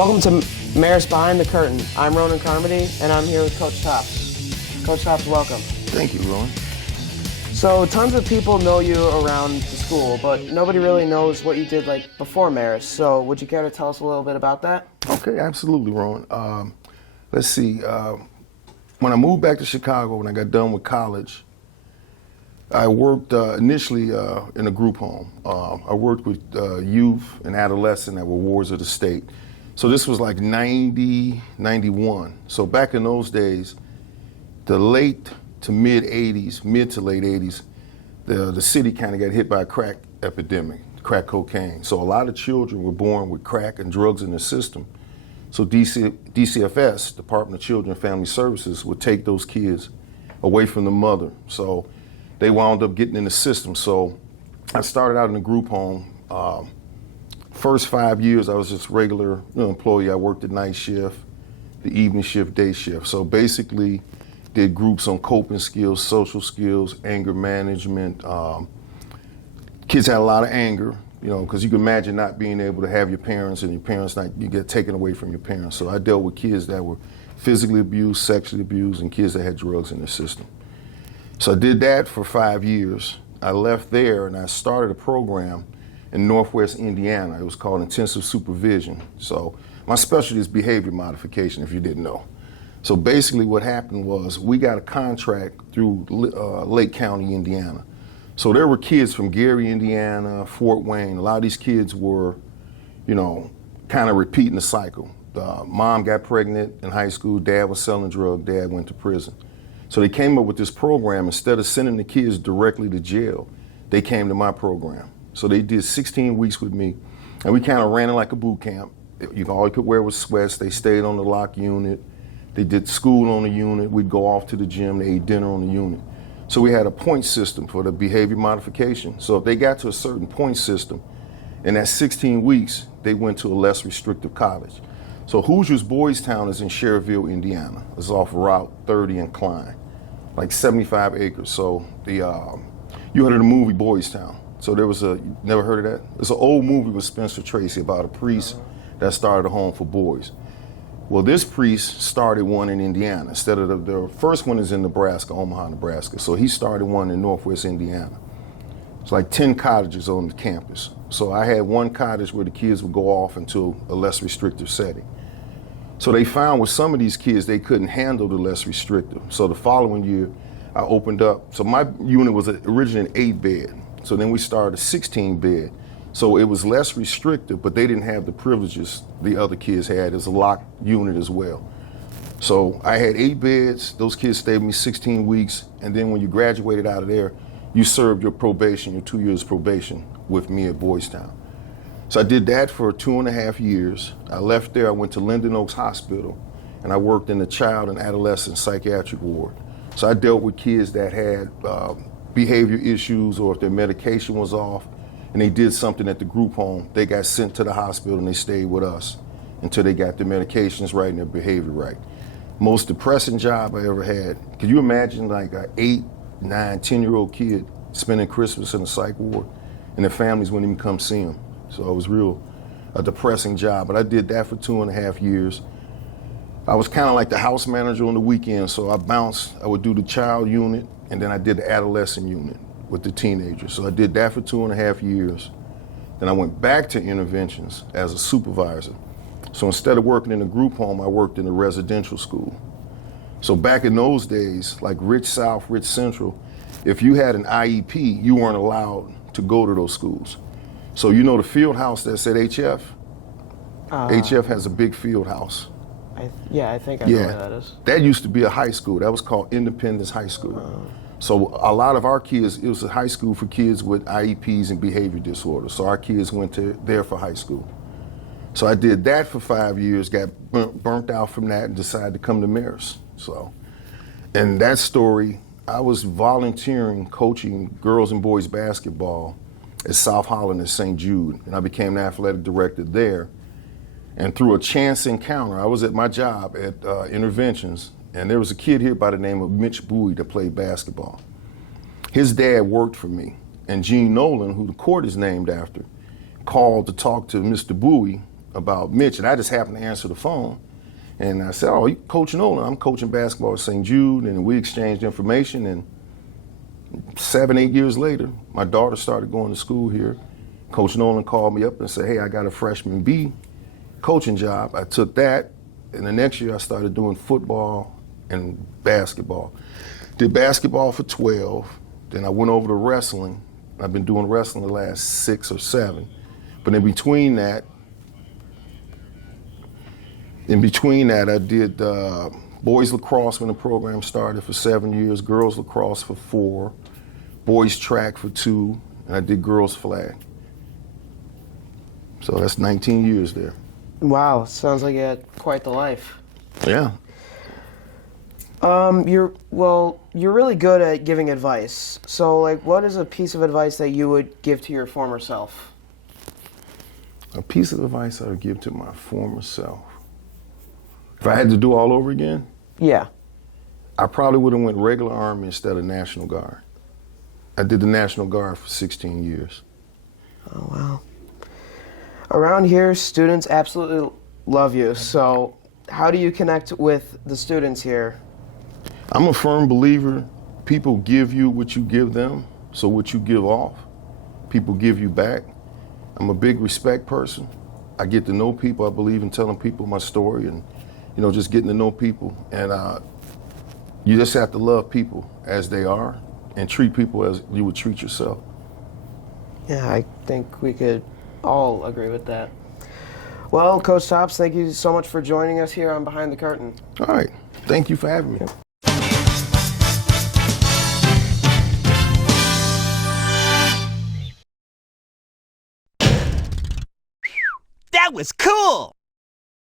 Welcome to Marist Behind the Curtain. I'm Ronan Carmody, and I'm here with Coach Tops. Coach Tops, welcome. Thank you, Ronan. So, tons of people know you around the school, but nobody really knows what you did before Marist. So, would you care to tell us a little bit about that? Okay, absolutely, Ronan. Let's see. When I moved back to Chicago, when I got done with college, I worked initially in a group home. I worked with youth and adolescents that were wards of the state. So this was like 90, 91. So back in those days, the late to mid 80s, mid to late 80s, the city kind of got hit by a crack epidemic, crack cocaine. So a lot of children were born with crack and drugs in their system. So DCFS, Department of Children and Family Services, would take those kids away from the mother. So they wound up getting in the system. So I started out in a group home. First 5 years, I was just regular employee. I worked the night shift, the evening shift, day shift. So basically, did groups on coping skills, social skills, anger management. Kids had a lot of anger, because you can imagine not being able to have your parents and your parents you get taken away from your parents. So I dealt with kids that were physically abused, sexually abused, and kids that had drugs in their system. So I did that for 5 years. I left there and I started a program in Northwest Indiana. It was called Intensive Supervision. So my specialty is behavior modification, if you didn't know. So basically what happened was we got a contract through Lake County, Indiana. So there were kids from Gary, Indiana, Fort Wayne. A lot of these kids were, kind of repeating the cycle. Mom got pregnant in high school, dad was selling drugs, dad went to prison. So they came up with this program. Instead of sending the kids directly to jail, they came to my program. So they did 16 weeks with me, and we kind of ran it like a boot camp. All you could wear was sweats. They stayed on the lock unit. They did school on the unit. We'd go off to the gym. They ate dinner on the unit. So we had a point system for the behavior modification. So if they got to a certain point system, in that 16 weeks, they went to a less restrictive college. So Hoosiers Boys Town is in Schererville, Indiana. It's off Route 30 and Klein, like 75 acres. So you heard of the movie Boys Town. So there was never heard of that? It's an old movie with Spencer Tracy about a priest that started a home for boys. Well, this priest started one in Indiana. Instead of the first one is in Nebraska, Omaha, Nebraska. So he started one in Northwest Indiana. It's like 10 cottages on the campus. So I had one cottage where the kids would go off into a less restrictive setting. So they found with some of these kids, they couldn't handle the less restrictive. So the following year, I opened up. So my unit was originally an 8-bed. So then we started a 16-bed. So it was less restrictive, but they didn't have the privileges the other kids had as a locked unit as well. So I had 8 beds. Those kids stayed with me 16 weeks. And then when you graduated out of there, you served your probation, your 2 years probation with me at Boys Town. So I did that for 2.5 years. I left there, I went to Linden Oaks Hospital, and I worked in the child and adolescent psychiatric ward. So I dealt with kids that had behavior issues, or if their medication was off and they did something at the group home, they got sent to the hospital and they stayed with us until they got their medications right and their behavior right. Most depressing job I ever had. Could you imagine like an 8, 9, 10-year-old kid spending Christmas in a psych ward and their families wouldn't even come see them? So it was a depressing job, but I did that for 2.5 years. I was kind of like the house manager on the weekend, so I bounced. I would do the child unit, and then I did the adolescent unit with the teenagers. So I did that for 2.5 years. Then I went back to interventions as a supervisor. So instead of working in a group home, I worked in a residential school. So back in those days, like Rich South, Rich Central, if you had an IEP, you weren't allowed to go to those schools. So the field house that's at HF? HF has a big field house. I think I know where that is. That used to be a high school. That was called Independence High School. So a lot of our kids, it was a high school for kids with IEPs and behavior disorders. So our kids went there for high school. So I did that for 5 years, got burnt out from that, and decided to come to Marist. So, and that story, I was volunteering, coaching girls and boys basketball at South Holland at St. Jude, and I became the athletic director there. And through a chance encounter, I was at my job at Interventions, and there was a kid here by the name of Mitch Bowie that played basketball. His dad worked for me, and Gene Nolan, who the court is named after, called to talk to Mr. Bowie about Mitch, and I just happened to answer the phone. And I said, "Oh, you Coach Nolan? I'm coaching basketball at St. Jude." And we exchanged information. And 7, 8 years later, my daughter started going to school here. Coach Nolan called me up and said, "Hey, I got a freshman B coaching job." I took that, and the next year I started doing football and basketball. Did basketball for 12, then I went over to wrestling. I've been doing wrestling the last 6 or 7. But in between that, I did boys lacrosse when the program started for 7 years, girls lacrosse for 4, boys track for 2, and I did girls flag. So that's 19 years there. Wow, sounds like you had quite the life. Yeah. You're really good at giving advice. So, like, what is a piece of advice that you would give to your former self? A piece of advice I would give to my former self. If I had to do all over again, Yeah. I probably would have went regular Army instead of National Guard. I did the National Guard for 16 years. Oh, wow. Around here, students absolutely love you. So, how do you connect with the students here? I'm a firm believer people give you what you give them, so what you give off, people give you back. I'm a big respect person. I get to know people. I believe in telling people my story and, just getting to know people. And you just have to love people as they are and treat people as you would treat yourself. Yeah, I think we could all agree with that. Well, Coach Tops, thank you so much for joining us here on Behind the Curtain. All right. Thank you for having me. That was cool!